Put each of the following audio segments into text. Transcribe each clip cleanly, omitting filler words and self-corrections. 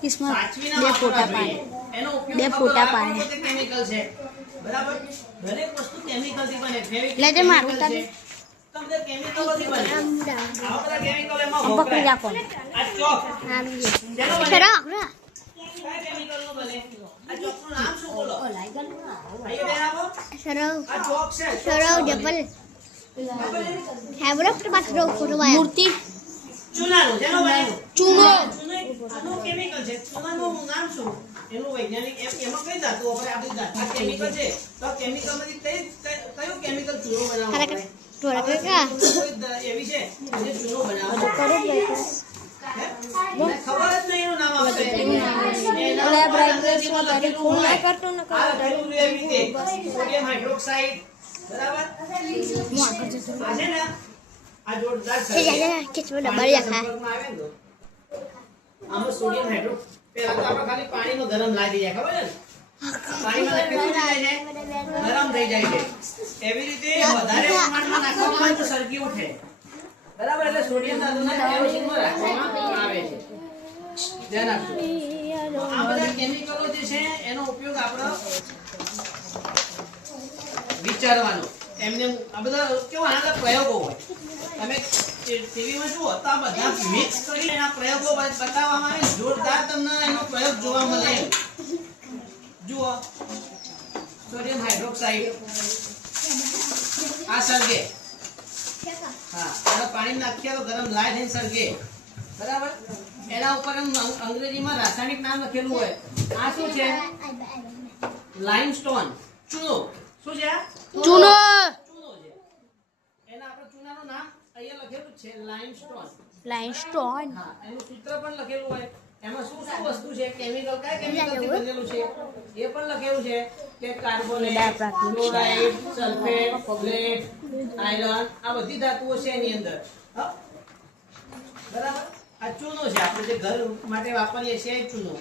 इसमें બે ફોટા પાડે બે ફોટા પાડે કેમિકલ છે બરાબર દરેક વસ્તુ કેમિકલ થી બને લેજે મારું તારે તમને કેમિકલ થી બને આ બધા કેમિકલ એમાં પકડી રાખો આ ચોક હારું છે તેનો બને ચલો કયા કેમિકલ નું બને આ ચોક નું નામ શું બોલો આઈએ બેન આપો સરવ આ ચોક છે સરવ જબલ હેબરો પર પાછો ફોટો આયા મૂર્તિ ચૂનાનું જેનો બને ચૂનો આનું કેમિકલ છે ચૂનાનું નામ શું એનું વૈજ્ઞાનિક એમાં કઈ ધાતુ વપરાય આપણી ધાતુ આ કેમિકલ છે તો કેમિકલ માંથી કયું કેમિકલ ચૂનો બનાવવામાં આવે થોડા કાકા કોઈ એવી છે જે ચૂનો બનાવવામાં કરો ભાઈ મને ખબર જ નહીં એનું નામ આપે એટલે બ્રાઇટનેસ માં તારી ફોન ના કરતો ન આ લખેલું છે એવી રીતે સોડિયમ હાઇડ્રોક્સાઇડ બરાબર હું આગળ જતો આ છે ને આ જોરદાર છે જા કે છો ડબલ લખા આમાં સોડિયમ હાઇડ્રો પેલા તો આપણે ખાલી પાણીમાં ગરમ લાગી જાય ખબર છે ને પાણીમાં નાખી જાય છે ગરમ થઈ જાય છે એવી રીતે વધારે પ્રમાણમાં નાખવામાં આવે તો સળગી ઉઠે બરાબર એટલે સોડિયમ ધાતુને કેરોસીનમાં રાખવામાં આવે છે ધ્યાન આપજો આ બધા કેમિકલો જે છે એનો ઉપયોગ આપણે વિચારવાનો એમને આ બધા કેવા આના પ્રયોગો હોય તમે ટીવીમાં જુઓ તો આ બધા મિક્સ કરીને એના પ્રયોગો બતાવવામાં આવે જોરદાર તમને એનો પ્રયોગ જોવા મળે જુઓ સોડિયમ હાઇડ્રોક્સાઇડ આ સળગે હા એનો પાણી નાખીએ તો ગરમ લાય થઈને સળગે બરાબર એના ઉપર અંગ્રેજીમાં રાસાયણિક નામ લખેલું હોય આ શું છે લાઇમસ્ટોન ચૂનો શું છે ચૂનો ચૂનો છે એના આપણે ચૂનાનું નામ અહીંયા લખેલું છે લાઇમસ્ટોન લાઇમસ્ટોન હા એનું સૂત્ર પણ લખેલું હોય એમાં શું શું વસ્તુ છે કેમિકલ કયા કેમિકલથી બનેલું છે એ પણ લખેલું છે કે carbonate chloride sulphate lead iron આ બધી ધાતુઓ છે એની અંદર બરાબર આ ચૂનો છે આપણે જે ઘર માટે વાપરીએ છીએ એ ચૂનો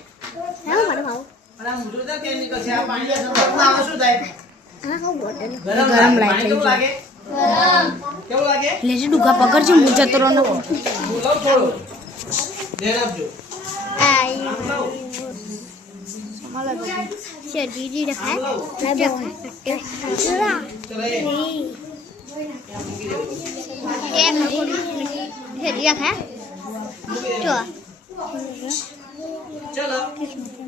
હા મારો ભાવ પણ આ જોરદાર કેમિકલ છે આ પાણીના સંપર્કમાં આવે શું થાય હા હું બોટલ ગરમ લાગે કેવું લાગે કેવું લાગે લેજે ડુગા પકડજે હું જતો રહો ન હું લઉં થોડું ધ્યાન આપજો આઈ આમ લઉં માલા છે દીદી રખા ના બે ચલા ચલો એ ત્યાં મૂકી દેવું એક છે દીદી રખા જો ચલો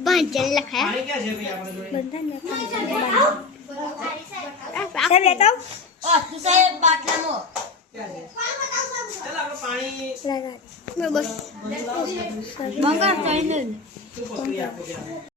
પાંચલ લખા પાણી ક્યાં છે ભાઈ આપણે જોડે सब लेता हूँ और दूसरे बाटला में ક્યાં છે ચલો આપણે પાણી मैं बस बंगाल चाइना શું પકડી આપો ત્યાં